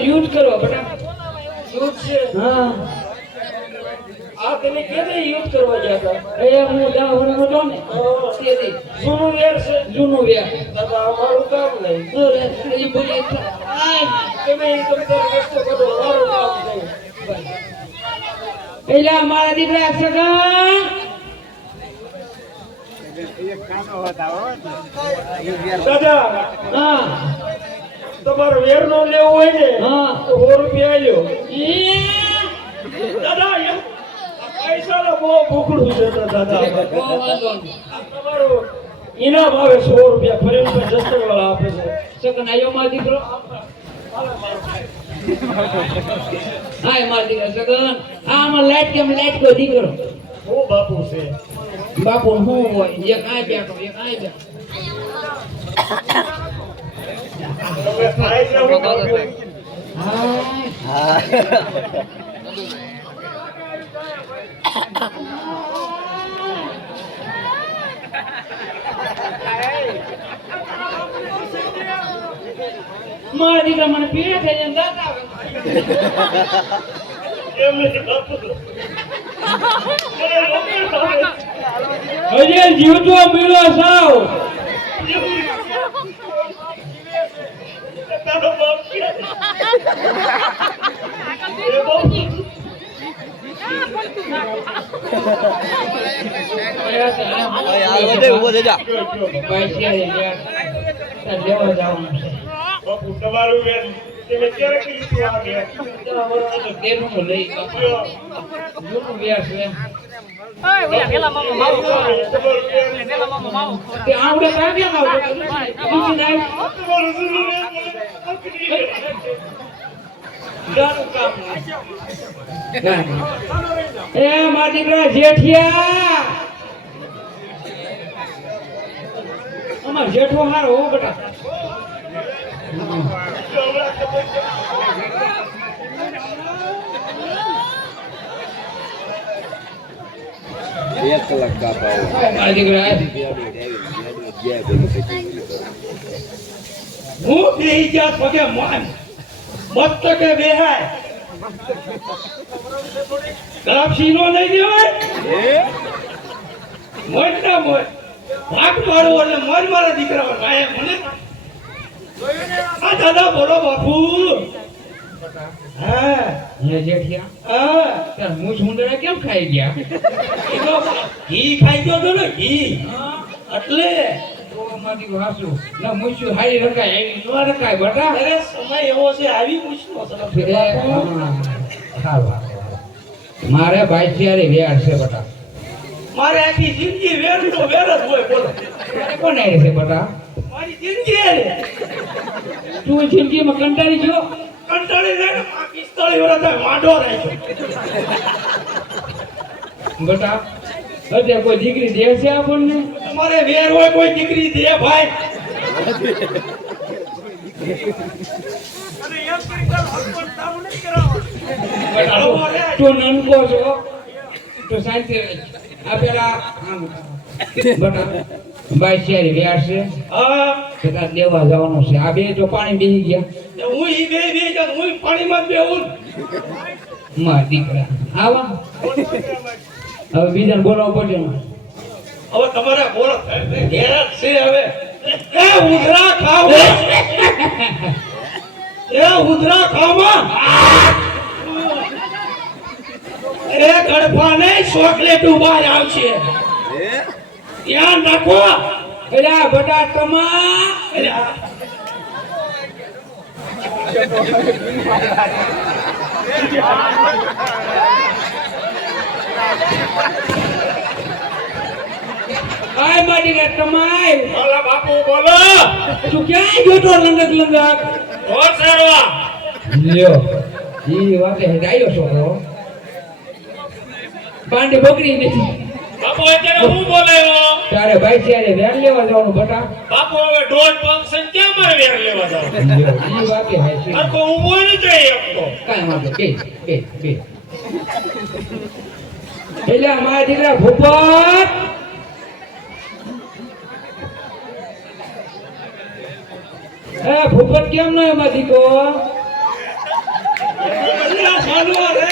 Use કરો બટા શું છે હા આ તમે કેને યુદ્ધ કરવા ગયા હતા એ હું દાવણ હતો ને તેથી જૂનું વેર છે જૂનું વ્યા દાદા અમારું કામ નહીં તો રે એ બોલી તમે તમારો રસ્તો કરો મારું કામ નહીં પેલા મારા દીકરા સગા દાદા હા તમારો વેર નો લેવો હોય ને હા તો 100 રૂપિયા લ્યો એ દાદા આ પૈસાનો બહુ ભૂખડું છે તો દાદા બહુ વાંધો નહીં. તમારો ઇનામ આવે 100 રૂપિયા ફરી જસ્ટર વાળા આપે છે સગન આયો મારો દીકરો હાય મારો દીકરા સગન આમાં લાઈટ કેમ લાઈટ કો દીકરો હું બાપુ છે બાપુ હું હોય એક આય બેઠો એક આય બેઠો તમે ખાઈ જાવ બાપુ. હા મારા દીકરા મને પીડા થઈ જાય દાંત આવે કેમ નથી બાપુ હજે જીવતો પીળો સાવ તારો બાપ ક્યાં છે? એ બાપુ બાપુ તમારું વેર તમે ક્યારે કીધું આ વેર તમારું જૂનું વેર એ મારા દીકરા જેઠિયા અમાર જેઠો હારો હો બેટા એક કલાક કાપા મારા દીકરા હું બેહી ગયા પગે માન મસ્તકે બેહાય કાપસી નો નહીં દેવાય મોજ ના મોજ ભાગ પાડો એટલે મોજ મારા દીકરા ભાઈ મને આ દાદા બોલો બાપુ હા હે જેઠિયા હા તાર મૂછ મુંડરા કેમ ખાઈ ગયા એ તો ઘી ખાઈ ગયો તો ને ઘી એટલે તો મારા દીકરો હાસુ ના મૂછું હારી રખાય એવી નો રખાય બેટા અરે સમય એવો છે આવી પૂછનો મારે ભાઈ ત્યારે વેર છે બેટા મારે આખી જિંદગી વેર તો વેર જ હોય બોલો કોણ આવે છે બેટા મારી જિંદગી હે ને તું જિંદગીમાં કંટાળી ગયો કંટાળી જાય ને 45 વર્ષ થાય માંડો રાખ્યો બેટા અત્યારે કોઈ દીકરી દે છે આપણને તમારે વેર હોય કોઈ દીકરી દે ભાઈ તું નનકો છો તો શાંતિ આ પેલા આમ બેટા ભાઈ શેરી વ્યાર છે હા પેલા દેવા જવાનું છે આ બે તો પાણી બેસી ગયા હું ઈ બે જાત હું પાણીમાં જ બેહું મારા દીકરા આવા હવે બીજાને બોલાવવું પડશે ને. હવે તમારે બોલો ઘેરા છે હવે એ ઉધરા ખાવ એ ઉધરા ખાવા એ ગડફા નહીં ચોકલેટ ઉભા આવશે ધ્યાન રાખો એલા બેટા તમા આય મારી કે તમાય બોલો બાપુ બોલો તું ક્યાં ગયો તો લંગક લંગક ઓર સારવા લ્યો ઈ વાતે હેડાયો છોકરો પાંડી બકરી નથી બાપુ અત્યારે હું બોલાયો તારે ભાઈ ત્યારે વેર લેવા જવાનું બેટા બાપુ હવે દોઢ ફંક્શન ક્યાં મારે વેર લેવા જાવ લ્યો ઈ વાતે હે છે અરકો હું બોલી જઈ એકતો કાઈ વાંધો બે પેલા મારા દીકરા ભૂપત ભૂપત કેમ નો એમાં દીકો માનવા રે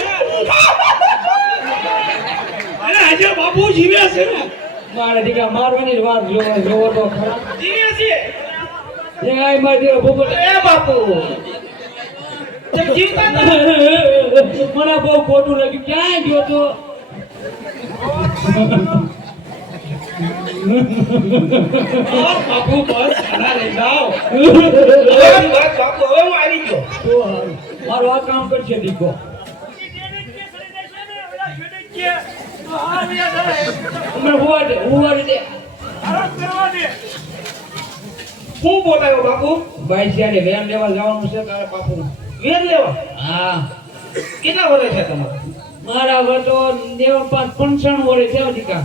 અરે આજે બાપુ જીવે છે મારા દીકરા મારવાની વાત જોવો તો ખરા જીવે છે એ આય માર દીકરો ભૂગોળ એ બાપુ તમે જીવતા હતા મને બહુ ખોટું લાગ્યું ક્યાં ગયો તો બાપુ બસ ખાના લઈ જાઓ બસ બાપુ હવે હું આવી ગયો તો હારું. મારું આ કામ કરશે દીકો અમે હુવા દે હું બોલાયો બાપુ ભાઈ ત્યારે વેન લેવા જવાનું છે તારે બાપુ વેર લેવા હા કેટલા વર્ષ છે તમારે મારા વતો દેવા પાંચ 55 વર્ષ થયા દીકા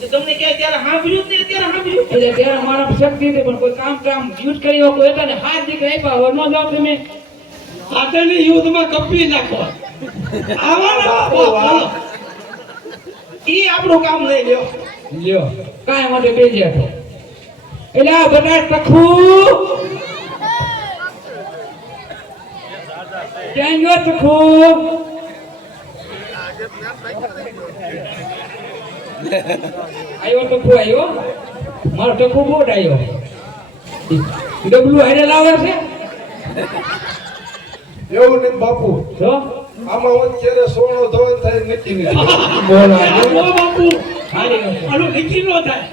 તો તમને કે ત્યારે સાંભળ્યું ને ત્યારે સાંભળ્યું એટલે ત્યારે મારા શક્તિ હતી પણ કોઈ કામ યુઝ કરી કોઈ હતા ને હાથ દીકરા આપ્યા હવે ન જાઓ તમે હાથેની યુદ્ધમાં કપી નાખો આવા બાપુ ઈ આપણું કામ નહીં લ્યો લ્યો કાંઈ માટે બેજ્યા તો એટલે આ બધા તખું ક્યાં ગયો તખું આવ્યો તખું આવ્યો મારો તખું બોટ આવ્યો ડબલું હારે લાવે છે એવું નહીં બાપુ તો આમાં અત્યારે સોનો ધોન થાય નથી બોલો ઓ બાપુ હારી ગયો આનું નક્કી ન થાય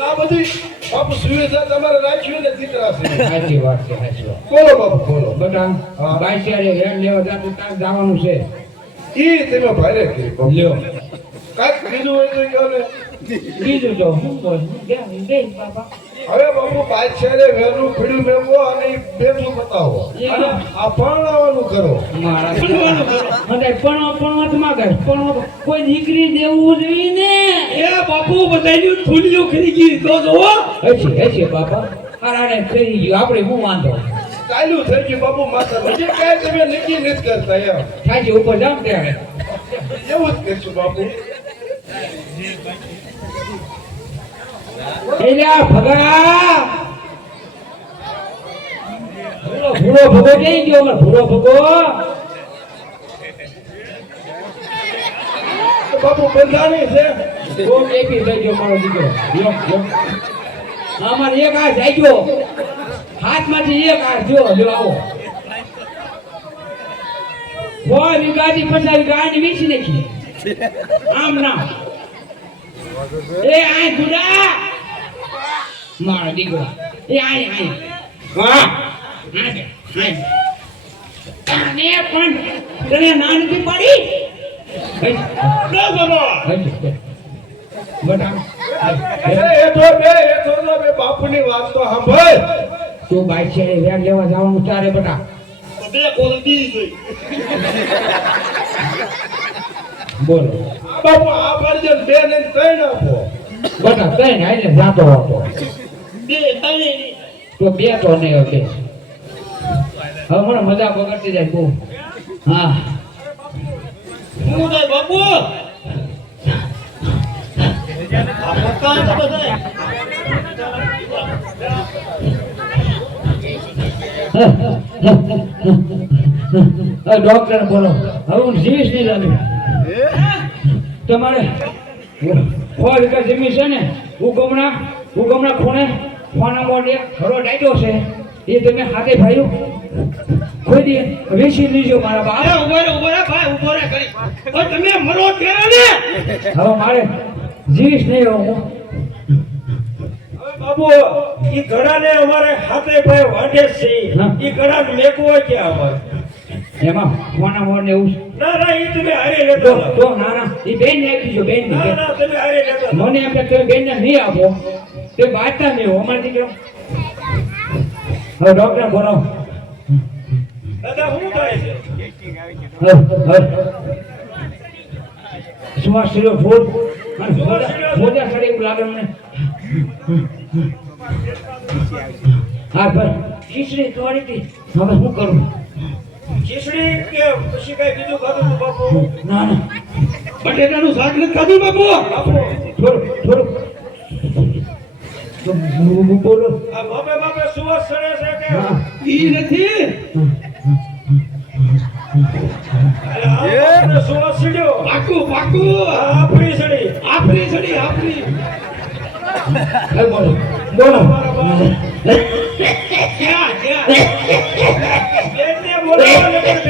આ બધી બાપુ સુવિધા તમારે રાખ્યું ને દીકરા છે સાચી વાત છે સાચી વાત બોલો બાપુ બોલો બટા હા. બાઈ ત્યારે હેડ લેવા જાતું તાર જવાનું છે ઈ તમે ભારે કરી બાપુ લ્યો કાંઈક બીજું હોય તો કહો ને બીજું તો હું બોલ દે બાપા હવે બાપુ બાદશાહે વહેલું પીડ્યું મેળવો અને ઈ બેઠું બતાવો એ અને આ પરણાવવાનું કરો મારા મને પણ કોઈ દીકરી દેવું જોઈએ ને એ બાપુ બધાયનું થૂલિયું ખરી ગઈ તો જો હશે બાપા હારાને થઈ ગયું આપણે હું વાંધો ચાલ્યું થઈ ગયું બાપુ માતા હજી કાંઈ તમે નક્કી નથી કરતા એમ સાચી ઉપર જાવ ત્યારે એવું જ કરશું બાપુ એટલે આ ભગા ભૂરો ભગો ક્યાં ગયો અમાર ભૂરો ભગો તો બાપુ બંધાણી છે તો કેપી થઈ ગયો મારો દીકરો લ્યો અમાર એક આ જાય ગયો હાથમાંથી એક આ જો લ્યો આવો કોઈ વિગાડી પછી ગાડી વીસી નાખી આમ ના એ આય ગુડા મારો દીકરો એ આય વાહ આને પણ તને નાનથી પડી હેઠો બે બાપુની વાત તો સાંભળ તું બાઈક છે વેર લેવા જવાનું તારે બટા બે કોલ બીજી જોઈ બોલો બાપુ આ ફરજન બે ને ત્રણ આપો બટા કઈ ને આઈને જાતો હતો બે ત્રણ તો બે તો નહીં હવે હવે મને મજા બગડતી જાય બહુ હા હું થાય બાપુ આ પક્કા તો બધાય ડોક્ટર બોલો હવે હું જીવીશ નહીં લાગ્યું તમારે 4 વીઘા જમીન છે ને ઉગમણા ખૂણે ફોના મોડ એક ઘરો ડાયટો છે એ તમે હાથે ભાઈઓ કોઈ દી વેચી લીજો મારા બાપ ઉભો રે ભાઈ ઉભો રે કરી ઓ તમે મરો ત્યારે ને હવે મારે જીવીશ નહીં હું બાબુ ઈ ઘડાને અમારે હાથે ભાઈ વાંઢે છે હા. ઈ ઘડાને મેકવો ક્યાં અમારે એમાં ફોના મોડ ને એવું છે. ના ઈ તમે હારે લેતો જાઓ. તો ના એ બેન ને આપી દો બેન ને ના તમે હારે લેતો જાઓ. મને એમ કે તમે બેન ને નહીં આપો તે બાંધતા નહીં હો અમારા દીકરો હવે ડોક્ટર બોલો દાદા શું થાય છે શ્વાસ લ્યો ફૂલ મોજા સડે એવું લાગે મને હા પર ખીચડી તોડી હતી હવે શું કરું ખીચડી કે પછી કઈ બીજું ખાધું તું બાપુ ના ના બટેટાનું શાક નથી ખાધું બાપુ થોડું તો બોલો આ બાપે સુવાસ સડે છે કે હા ઈ નથી આપણે સોળા સીડ્યો પાકું પાકું આપણી સડી આપરી સડી આપરી એ બોલો બોલો ક્યાં ક્યાં બેનને બોલાવો ને પણ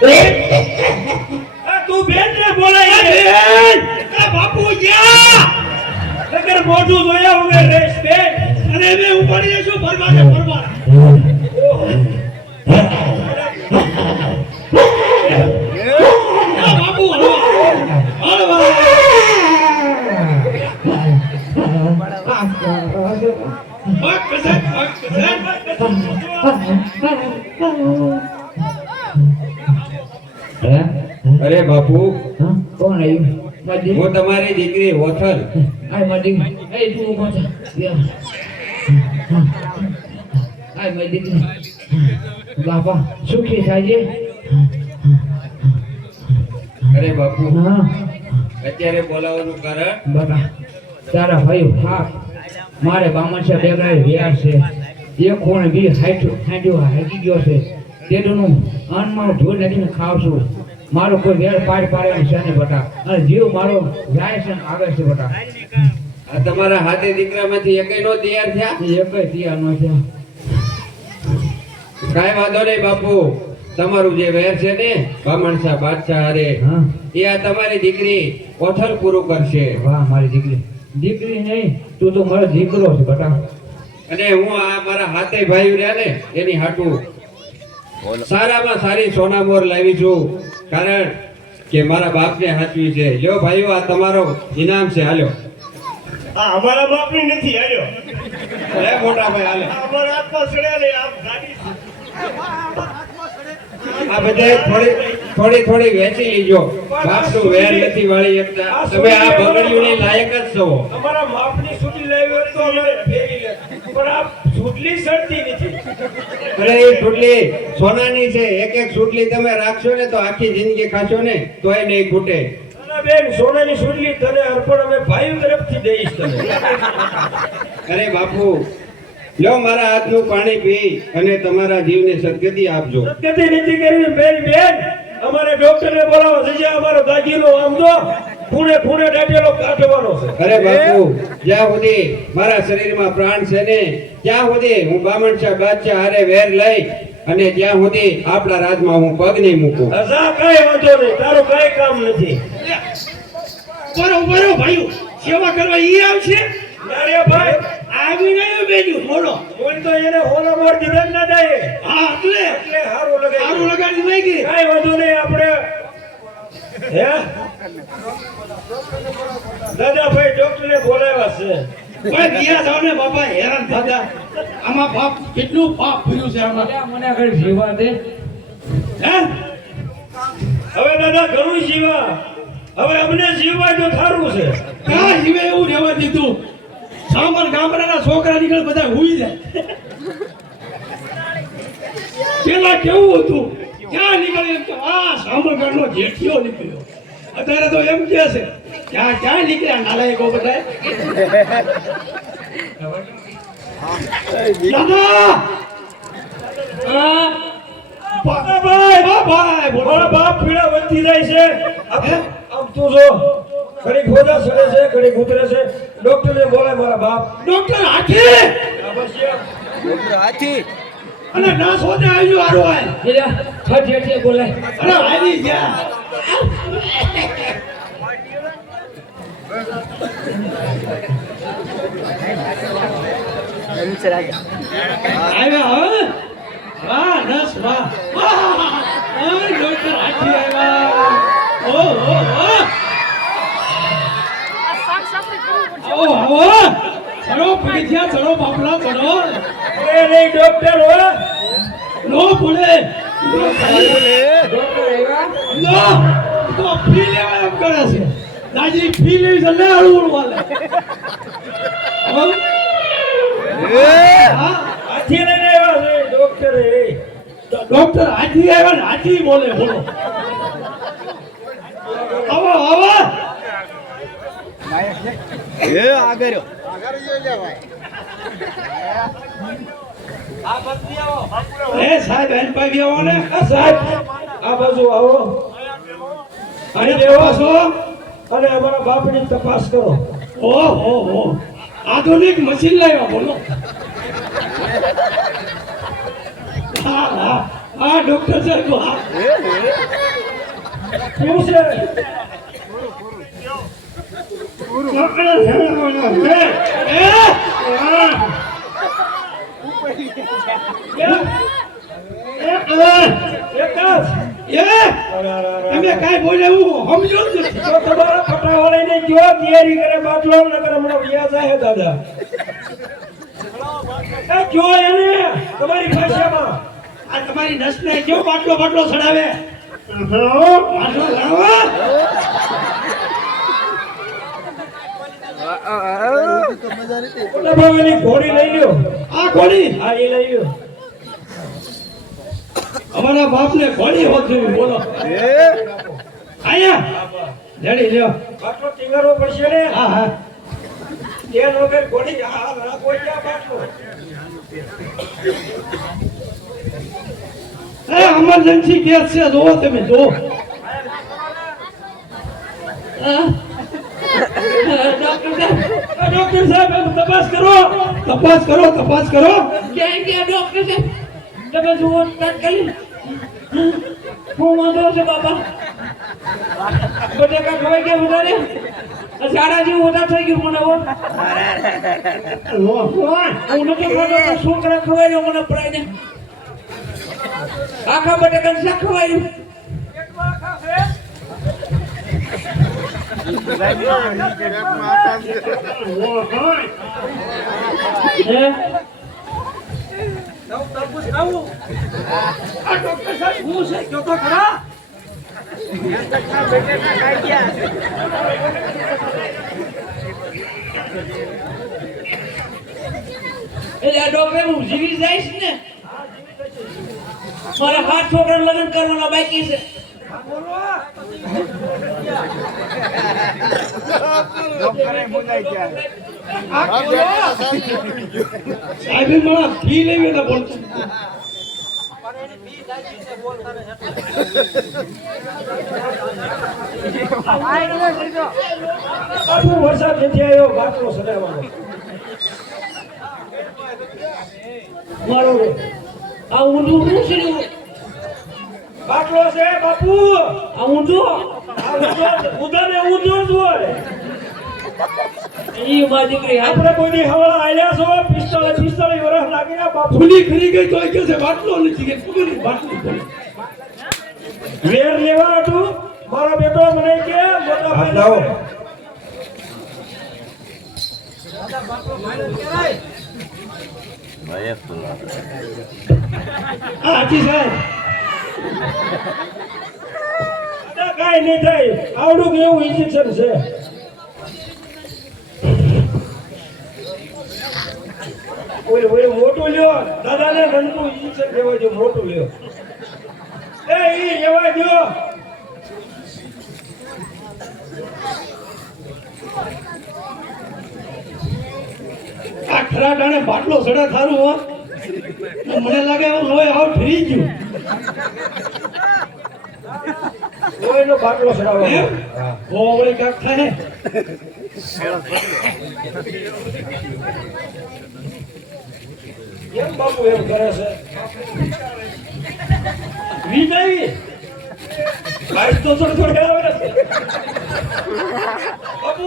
બેન આ તું બેનને બોલાય બેન બાપુ ક્યાં નકર મોઢું જોયા વગર રેસ બેન અને મેં ઉપાડી લેશું ફરવા ફરવા બાપુ હળવા હે અરે બાપુ હા કોણ આવ્યું મધી હું તમારી દીકરી ઓથલ આય મધી એ તું ઉભો થા આય મધી બાપા સુખી થાય અરે બાપુ હા અત્યારે બોલાવવાનું કારણ બાપા તારા ભાઈ હા મારે બામણ છે બેગડાય વ્યાર છે એક કોણ બી હાકી ગયો છે તેનું અન્નમાં ધૂળ નાખીને ખાવશું મારો કોઈ વેર પાડ પાડે એમ છે નહીં બટા અને જીવ મારો જાય છે ને આવે છે બટા આ તમારા હાથે દીકરામાંથી એકેય નો તૈયાર થયા એ એકય તૈયાર ન છે કાંઈ વાંધો નહીં બાપુ તમારું જે વેર છે ને બામણસા બાદશાહ હારે હા એ આ તમારી દીકરી ઓથલ પૂરું કરશે વાહ મારી દીકરી નહીં તું તો મારો દીકરો છે બટા અને હું આ મારા હાથે ભાઈ રહ્યા ને એની હાટું સારામાં સારી સોનામોર લાવી છું કારણ કે મારા બાપને હાચવી છે લ્યો ભાઈઓ આ તમારો ઇનામ છે હાલ્યો આ અમારા બાપની નથી આવ્યો લે મોટા ભાઈ હાલે અમારા હાથમાં સડ્યા ને આમ ગાડી આ બધાએ થોડી થોડી વેચી લીજો બાપનું વેર નથી વાળી એકતા તમે આ બગડીઓની લાયક જ છો અમારા માપની સુટલી લાવી હોત તો અમારે ફેરી લે પણ આ સુટલી સડતી નથી અરે એ સુટલી સોનાની છે એક એક સુટલી તમે રાખશો ને તો આખી જિંદગી ખાશો ને તોય નહીં ખૂટે ના બેન સોનાની સુટલી તને અર્પણ અમે ભાઈઓ તરફથી દઈશ તને અરે બાપુ લ્યો મારા હાથનું પાણી પી અને તમારા જીવને સદગતિ આપજો સદગતિ નથી કરવી બેન બેન અમારે ડોક્ટરને બોલાવો છે અમારો દાગીનો આમ જો ખૂણે ખૂણે દાટેલો કાઢવાનો છે અરે બાપુ જ્યાં સુધી મારા શરીરમાં પ્રાણ છે ને ત્યાં સુધી હું બામણશાહ બાદશાહ હારે વેર લઈ અને ત્યાં સુધી આપણા રાજમાં હું પગ નહીં મૂકું હસા કઈ વાંધો નહીં તારું કઈ કામ નથી બરો ભાઈઓ સેવા કરવા ઈ આવશે અરે ભાઈ આવી નહીં બેજું મોડો કોઈ તો એને હોલા મોર દીધા જ ના જાય હા એટલે એટલે હારું લગે સારું લગાડી નહીં ગઈ કઈ વાંધો નહીં આપણે હે દાદાભાઈ ડોક્ટરને બોલાવ્યા છે કોઈ દિયા જાવ ને બાપા હેરાન થતા આમાં બાપ કેટલું પાપ કર્યું છે આમાં અલ્યા, મને આગળ જીવા દે હે હવે દાદા ઘણું જીવા હવે અમને જીવવા જો થારું છે કા જીવે એવું રહેવા દીધું સામાન ગામડાના છોકરા નીકળે બધા હુઈ જાય પેલા કેવું હતું ક્યાં નીકળે કે આ સામરગઢનો જેઠિયો નીકળ્યો અત્યારે તો એમ કે છે ક્યાં ક્યાં નીકળ્યા નાલાયકો બધા દાદા ભાઈ મારા બાપ પીડા વધતી જાય છે આમ તું જો ઘડી ખોદા સડે છે ઘડી ઉતરે છે ડોક્ટરને બોલાય મારા બાપ ડોક્ટર હાથી અને ના સોતે આવી હારો આય એલા ઠઠ બોલાય અરે આવી ગયા આવ્યા હવે વાહ નસ વાહ ડોક્ટર હાથી આવ્યા ઓ ચલો પગથિયા ચલો બાપલા ચલો એ નહીં ડોક્ટર હો નો પડે ડોક્ટર આવ્યા નો તો ફી લેવા એમ કરે છે દાદી ફી લેવી છે લે હળવું વાલે હાથી લઈને આવ્યા છે ડોક્ટર ડોક્ટર હાથી આવ્યા ને હાથી બોલે બોલો આવો એ સાહેબ હેલ્પ પાવી આવો ને સાહેબ આ બાજુ આવો અને દેવો છો અને અમારા બાપની તપાસ કરો. ઓહો આધુનિક મશીન લાવ્યા બોલો હા હા હા ડોક્ટર સાહેબ હા કેવું છે? તમે કાઈ બોલે હું સમજો જ નથી. તો તમારા ફટાવાળાને જો તૈયારી કરે બાટલો નકર હમણાં વ્યાજ આવે દાદા. એ જો એને તમારી ભાષામાં આ તમારી નસને જો બાટલો બાટલો ચડાવે બાટલો ચડાવો મોટા ભાઈની ઘોડી લઈ લ્યો. આ ઘોડી હા એ લઈ લ્યો. અમારા બાપને ઘોડી હોત જોવી બોલો આયા જડી લ્યો બાટલો ટીંગારવો પડશે ને. હા હા તેલ વગર ઘોડી હા રાખો ત્યાં બાટલો. એમરજન્સી કેસ છે જોવો તમે જો ડોક્ટર સાહેબ તપાસ કરો તપાસ કરો તપાસ કરો ક્યાં ગયા ડોક્ટર સાહેબ? તમે જુઓ તાત્કાલિક. હું વાંધો છે બાપા? બટેકા ખવાઈ ગયા વધારે સાડા જેવું વધારે થઈ ગયું મને હું નથી ખાતો તો છોકરા ખવાય મને પડાય ને આખા બટેકા શાક ખવાયું. એટલે ડોક્ટર હું જીવી જઈશ ને? મારે 7 છોકરાને લગ્ન કરવાના બાકી છે. સાહેબ મને ફી લેવી એટલે બોલતો બાપુ વરસાદ નથી આવ્યો બાટલો સડાવવાનો. મારો આ ઊંધું શું છે? બાટલો છે બાપુ. આ ઊંધું ઉધાને ઊંધો જ હોય. એ મારી દીકરી આપણે કોઈની હવાલા આલ્યા છો 45 વર્ષ લાગી ગયા બાપુ. ફૂલી ખરી ગઈ તો કે છે બાટલો નથી કે ખબર નહીં બાટલી ખરી. વેર લેવા હતું મારો બેટો મને કે મોટા ભાઈ હાજી સાહેબ કાંઈ નહીં થાય. આવડું એવું ઇન્જેક્શન છે. ઓય મોટું લ્યો દાદાને નનકું ઇન્જેક્શન લેવા દો. મોટું લ્યો. એ ઈ લેવા દો. આ ખરા ટાણે બાટલો સડા થારું હો મને લાગે હું લોહી આવ ફરી ગયું લોહીનો બાટલો ચડાવવાનો. એમ ઓવળી કાક થાય કેમ બાપુ એમ કરે છે? વિજયી ભાઈ તો થોડું આવે છે. બાપુ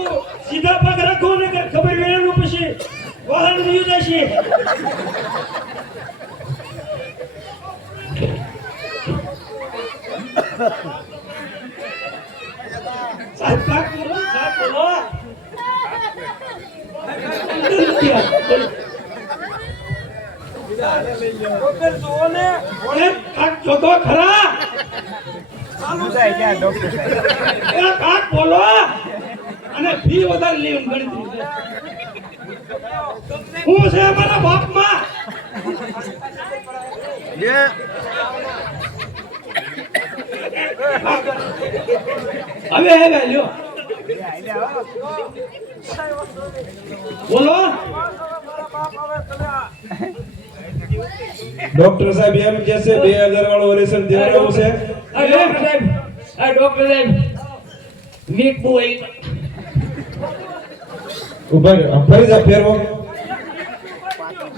સીધા પગ રાખો ને કે ખબર વેણું પછી વાહન વયું જશે. સાહેબ કાક બોલો સાહેબ બોલો ડોક્ટર જુઓ ને. ઓલે કાક જોતો ખરા એ કાક બોલો અને ફી વધારે લેવાની ગણતરી છે હું છે અમારા બાપમાં હવે હવે લ્યો બોલો ડોક્ટર સાહેબ એમ કહે છે 2000 વાળું ઓપરેશન દેવાનું છે. આ ડોક્ટર સાહેબ વીક બોય ઉભા રહ્યો. આમ ફરી જા ફેરવો.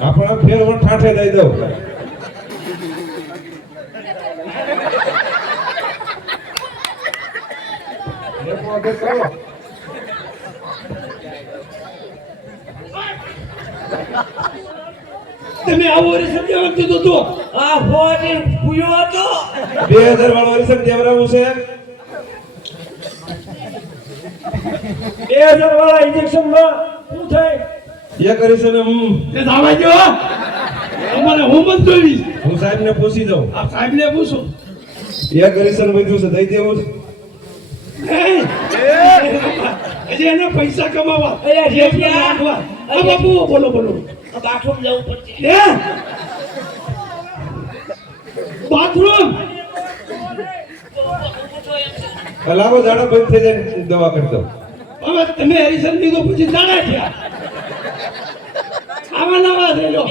આપણા ફેરવો ઠાઠે દઈ દઉં. લેપો આગળ કરો. તમે આવું ઓપરેશન દેવાનું કીધું તું. આ ફોટી પૂયો હતો 2000 વાળું ઓપરેશન દેવરાવું છે. 2000 વાળા ઇન્જેક્શન માં શું થાય? એ કરીશું ને તે દાવા જો અમારે હું મત જોઈશ. હું સાહેબ ને પૂછી દઉં. આ સાહેબને પૂછો. એ કરીશું બધું છે દઈ દેવું છે. હજી એને પૈસા કમાવા અરે જેઠિયા. નાખવા. આ બાપુ બોલો બોલો. બાથરૂમ જવું પડશે હે બાથરૂમ લાવો ઝાડા બંધ થઈ જાય દવા કરી દઉં. હવે તમે હેરિસન દીધું પછી જાણા થયા. આવા નવા થઈ લો.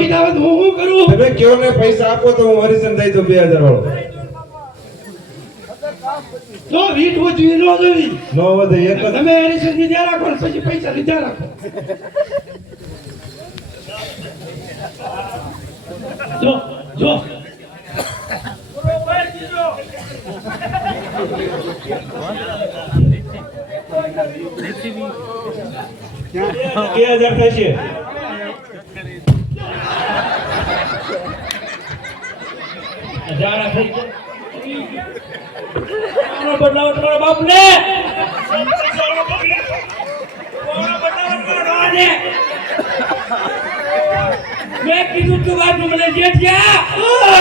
ઈ દાવત હું શું કરું? તમે કયો ને પૈસા આપો તો હું ઓપરેશન દઈ દઉં 2000 વાળું. જો વીટ ઓછી નો જોઈ. નો વધે એક જ. તમે હેરિસન લીધા રાખો ને પછી પૈસા લીધા રાખો. જો જો બે હજાર થશે. જાડા થઈ ગયા બદલાવ તમારા બાપને મેં કીધું તું બાપુ મને જેઠિયા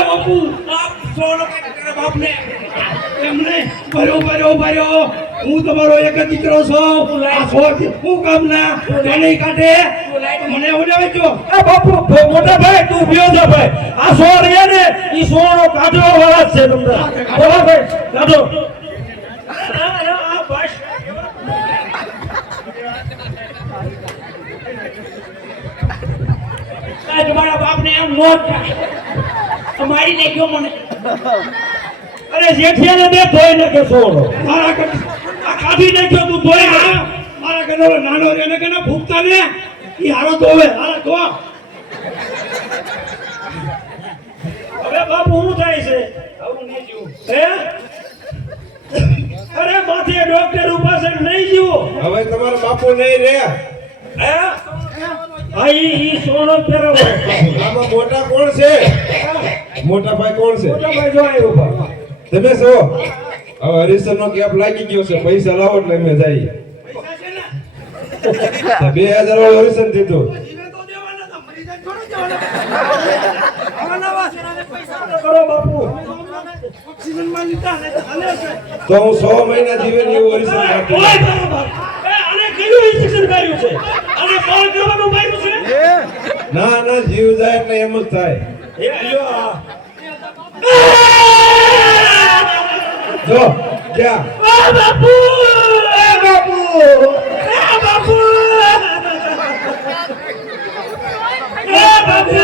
બાપુ આપ સોનો તારા બાપને એમને ભર્યો હું તમારો એક જ દીકરો છું. આ છોડ હું કામ ના તેને કાઢે મને ઉડાવે છો. એ બાપુ મોટા ભાઈ તું ભ્યો જા ભાઈ. આ સોળ એ ને ઈ સોળો કાઢવા વાળા જ છે તમને. બોલો ભાઈ કાઢો. આ તમારા બાપને એમ મોત મારી નાખ્યો મને અરે જેઠિયાને દે ધોઈ નાખે સોળો. મારા ઘર આ કાઢી નાખ્યો તું ધોઈ ના. મારા ઘરનો નાનો રે ને કે ના ભૂખતા ને ઈ હારો ધોવે હારો ધો. હવે બાપુ શું થાય છે? હે અરે માથે ડોક્ટર ઉભા છે નહીં જીવો. હવે તમારો બાપુ નહીં રે. હે આ ઈ સોનો પહેરવો. આમાં મોટા કોણ છે? મોટા ભાઈ કોણ છે? મોટા ભાઈ જો આવ્યો ઉભા. તમે છો? હવે હરીશન નો કેપ લાગી ગયો છે. પૈસા લાવો એટલે અમે જઈએ. 2000 વાળું હરીશન દીધું. જીવે તો દેવાના તો મરી જાય થોડું દેવાના. આવા નવા છે ને પૈસા કરો બાપુ. ઓક્સિજન માં લીધા ને હાલે છે. તો હું 100 મહિના જીવે ને એવું હરીશન ઓય કાઢું. બરાબર. એ આને કયું ઇન્જેક્શન કર્યું છે? આને કોલ કરવાનું માર્યું છે? ના ના જીવ જાય એટલે એમ જ થાય. એ લ્યો આ. જો ક્યાં આ બાપુ! આ બાપુ! આ બાપુ! આ બાપુ!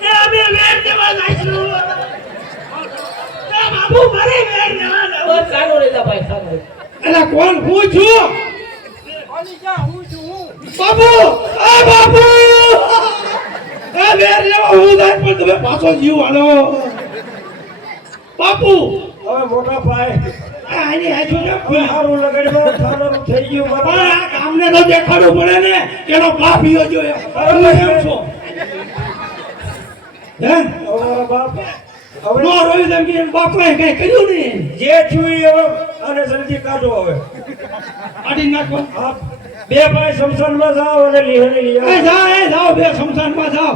એ અમે વેર દેવા લાગ્યું. આ બાપુ મારે વેર દેવા લાગ્યું. ચાલો રેતા ભાઈ ચાલો એલા કોણ હું છું? બાબુ આ બાબુ એ વેર લેવા હું જાય પણ તમે પાછો જીવ આલો. બાપુ હવે મોટા ભાઈ આની હાચું ને હવે હારું લગાડવા થાનારું થઈ ગયું પણ મારા. આ ગામને તો દેખાડવું પડે ને કેનો બાપ ઈયો જો એમ છો. હે અમારા બાપ હવે નો રોઈ તેમ કે બાપે કઈ કર્યું નહીં. જે થયું એ હવે આને જલ્દી કાઢો હવે. આડી નાખો. આ બે ભાઈ શમશાનમાં જાઓ અને લીહને લઈ આવો. જાઓ બે શમશાનમાં જાઓ.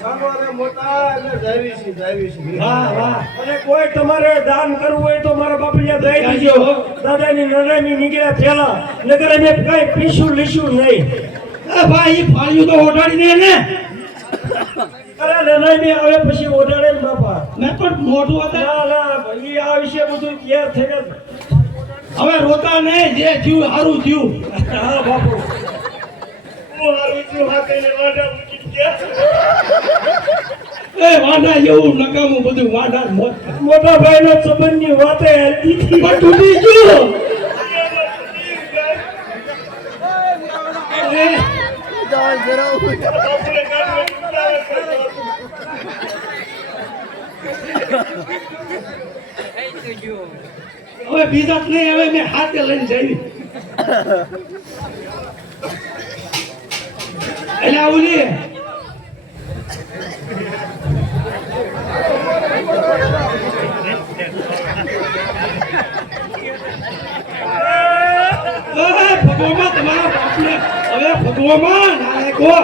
સાનવારે મોટા એટલે જાવી છે. વાહ વાહ અને કોઈ તમારે દાન કરવું હોય તો મારા બાપુને દઈ દીજો. દાદાની નનાની નીકળ્યા પેલા નગર અમે કઈ પીશું લીશું નહીં. એ ભાઈ ઈ ફાળ્યું તો ઓઢાડી ને અરે નનાઈ મેં આવે પછી ઓઢાડે ને બાપા. મેં પણ મોઢું હતા. ના ના ઈ આ વિશે બધું તૈયાર થઈને હવે રોતા નહીં, જે જીવ હારું જીવ. હા બાપુ હું હારું છું હાથે ને વાડા મૂકી ગયા એ વાંઢા જેવું નકામું બધું વાંઢા જ મોત. મોટા ભાઈનો સંબંધની વાતે હલતી હતી. પણ તૂટી ગયું. બાપુને કાઢવા હવે બીજા જ નહીં, હવે મેં હાથે લઈને જઈ. એટલે ઓલી ભગવાન તમારા બાપને હવે ભગવાન નાયક હો.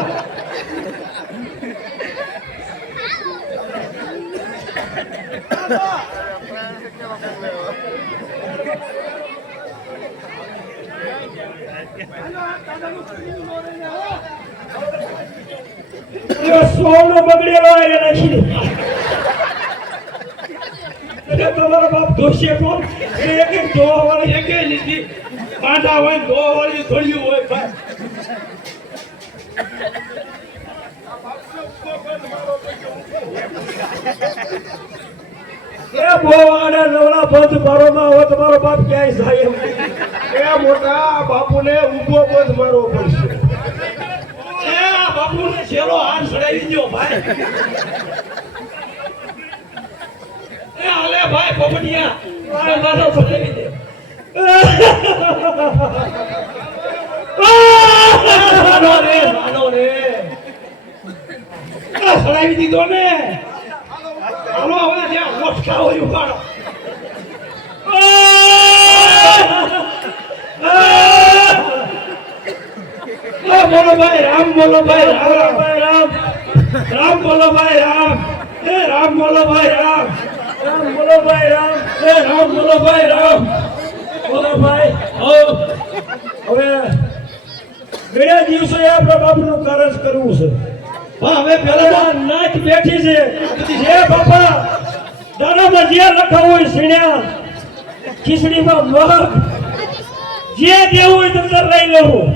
સોનો બગડેલો એ નાખી દે. એટલે તમારા બાપ દોષે કોણ એ એક જોવા વાળી એકે લીધી બાંધા હોય, ધોવા વાળી થોડી હોય ભાઈ. એ બહુ આડા નવરા બંધ મારોમાં હોય તમારો બાપ ક્યાંય જાય એમ નહીં. એ મોટા બાપુને ઊભો પદ મારવો પડશે. એ આ બાપુને છેલ્લો હાથ ચડાવી દો ભાઈ. એ હાલે ભાઈ પોપટિયા, આ માથો ચડાવી દે. માનો રે, માનો રે. આ ચડાવી દીધો ને. હાલો હવે ત્યાં મોટકા હોય ઉપાડો. બોલો ભાઈ રામ, બોલો ભાઈ રામ, ભાઈ રામ, રામ બોલો ભાઈ રામ, એ રામ બોલો ભાઈ રામ, રામ બોલો ભાઈ રામ. એ રામ બોલો ભાઈ રામ. બોલો ભાઈ હો, હવે ગયા દિવસે આપણા બાપનું કારજ કરવું છે. હા હવે પેલા પેલા નાચ બેઠી છે જે બાપા દાડામાં જે લખાવું હોય સીણ્યા ખીચડીમાં મગ જે દેવું હોય તંતર લઈ લેવું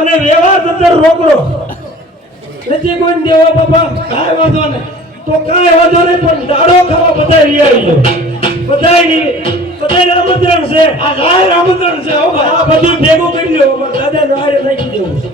અને વ્યવહાર તંતર રોકડો નથી કોઈ દેવો બાપા કાંઈ વાંધો નહીં. તો કાંઈ વાંધો નહીં પણ દાડો ખાવા બધા લઈ આવજો. બધાય આમંત્રણ છે. આ જાહેર આમંત્રણ છે હો ભાઈ. આ બધું ભેગું કરી લો દાદા નારે નાખી દેવું છે.